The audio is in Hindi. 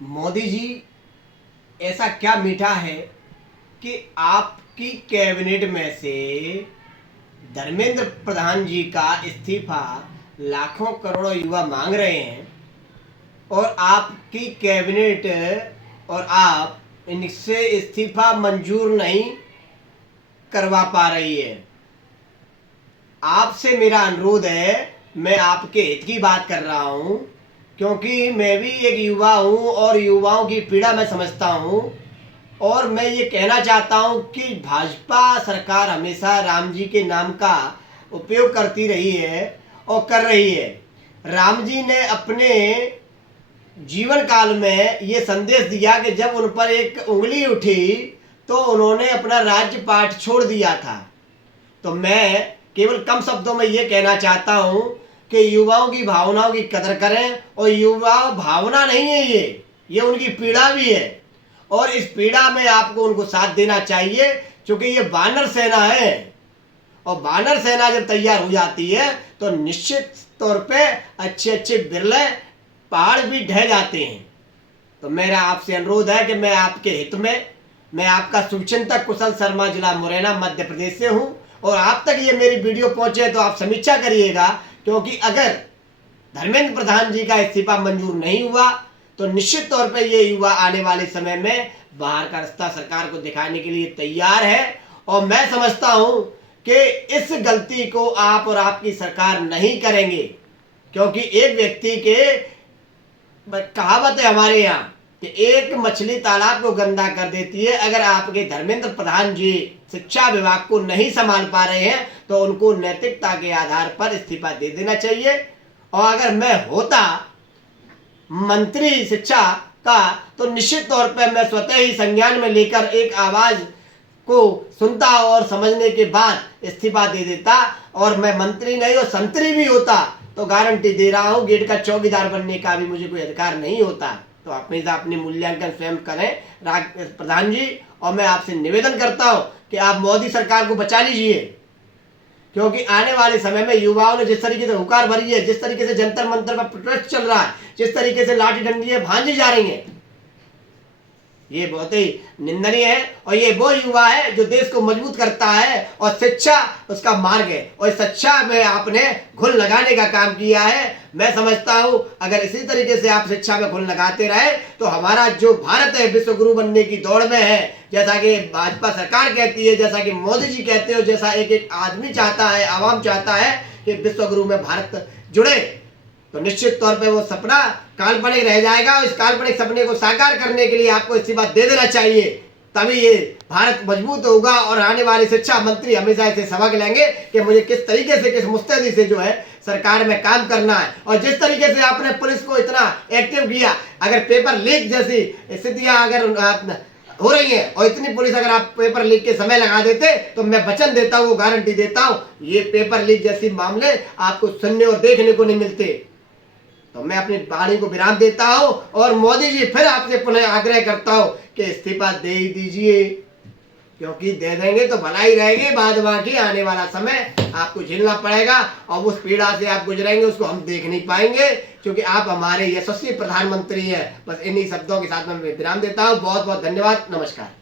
मोदी जी, ऐसा क्या मीठा है कि आपकी कैबिनेट में से धर्मेंद्र प्रधान जी का इस्तीफा लाखों करोड़ों युवा मांग रहे हैं और आपकी कैबिनेट और आप इनसे इस्तीफा मंजूर नहीं करवा पा रही है। आपसे मेरा अनुरोध है, मैं आपके हित की बात कर रहा हूं, क्योंकि मैं भी एक युवा हूं और युवाओं की पीड़ा मैं समझता हूं। और मैं ये कहना चाहता हूं कि भाजपा सरकार हमेशा राम जी के नाम का उपयोग करती रही है और कर रही है। राम जी ने अपने जीवन काल में ये संदेश दिया कि जब उन पर एक उंगली उठी तो उन्होंने अपना राज्य पाठ छोड़ दिया था। तो मैं केवल कम शब्दों में ये कहना चाहता हूं कि युवाओं की भावनाओं की कदर करें। और युवा भावना नहीं है, ये उनकी पीड़ा भी है और इस पीड़ा में आपको उनको साथ देना चाहिए, क्योंकि ये वानर सेना है और वानर सेना जब तैयार हो जाती है तो निश्चित तौर पे अच्छे अच्छे बिरले पहाड़ भी ढह जाते हैं। तो मेरा आपसे अनुरोध है कि मैं आपके हित में, मैं आपका शुभचिंतक कुशल शर्मा, जिला मुरैना, मध्य प्रदेश से हूं और आप तक ये मेरी वीडियो पहुंचे तो आप समीक्षा करिएगा, क्योंकि अगर धर्मेंद्र प्रधान जी का इस्तीफा मंजूर नहीं हुआ तो निश्चित तौर पे ये युवा आने वाले समय में बाहर का रास्ता सरकार को दिखाने के लिए तैयार है। और मैं समझता हूं कि इस गलती को आप और आपकी सरकार नहीं करेंगे, क्योंकि एक व्यक्ति के कहावत है हमारे यहाँ कि एक मछली तालाब को गंदा कर देती है। अगर आपके धर्मेंद्र प्रधान जी शिक्षा विभाग को नहीं संभाल पा रहे हैं तो उनको नैतिकता के आधार पर इस्तीफा दे देना चाहिए। और अगर मैं होता मंत्री शिक्षा का तो निश्चित तौर पर मैं स्वतः ही संज्ञान में लेकर एक आवाज को सुनता और समझने के बाद इस्तीफा दे देता। और मैं मंत्री नहीं और संतरी भी होता तो गारंटी दे रहा हूं, गेट का चौकीदार बनने का भी मुझे कोई अधिकार नहीं होता। तो हमेशा अपने मूल्यांकन स्वयं करें प्रधान जी। और मैं आपसे निवेदन करता हूं कि आप मोदी सरकार को बचा लीजिए, क्योंकि आने वाले समय में युवाओं ने जिस तरीके से हुकार भरी है, जिस तरीके से जंतर मंतर पर प्रोटेस्ट चल रहा है, जिस तरीके से लाठी डंडियां भांजी जा रही हैं, ये बहुत ही निंदनीय है। और ये वो युवा है जो देश को मजबूत करता है और शिक्षा उसका मार्ग है और इस शिक्षा में आपने घुन लगाने का काम किया है। मैं समझता हूं अगर इसी तरीके से आप शिक्षा में घुन लगाते रहे तो हमारा जो भारत है विश्व गुरु बनने की दौड़ में है, जैसा कि भाजपा सरकार कहती है, जैसा कि मोदी जी कहते हो, जैसा एक एक आदमी चाहता है, आवाम चाहता है कि विश्व गुरु में भारत जुड़े, तो निश्चित तौर पे वो सपना काल्पनिक रह जाएगा। और इस काल्पनिक सपने को साकार करने के लिए आपको इस्तीफा दे देना चाहिए, तभी ये भारत मजबूत होगा। और आने वाले शिक्षा मंत्री हमेशा ऐसे सबक लेंगे कि मुझे किस तरीके से, किस मुस्तैदी से जो है सरकार में काम करना है। और जिस तरीके से आपने पुलिस को इतना एक्टिव किया, अगर पेपर लीक जैसी स्थितियां अगर हो रही है और इतनी पुलिस अगर आप पेपर लीक के समय लगा देते तो मैं वचन देता हूँ, गारंटी देता हूँ, ये पेपर लीक जैसी मामले आपको सुनने और देखने को नहीं मिलते। तो मैं अपनी वाणी को विराम देता हूं और मोदी जी फिर आपसे पुनः आग्रह करता हूं कि इस्तीफा दे ही दीजिए, क्योंकि दे देंगे तो भलाई रहेगी, बाद बाकी आने वाला समय आपको झेलना पड़ेगा और उस पीड़ा से आप गुजरेंगे उसको हम देख नहीं पाएंगे, क्योंकि आप हमारे यशस्वी प्रधानमंत्री हैं। बस इन्हीं शब्दों के साथ मैं विराम देता हूं। बहुत बहुत धन्यवाद, नमस्कार।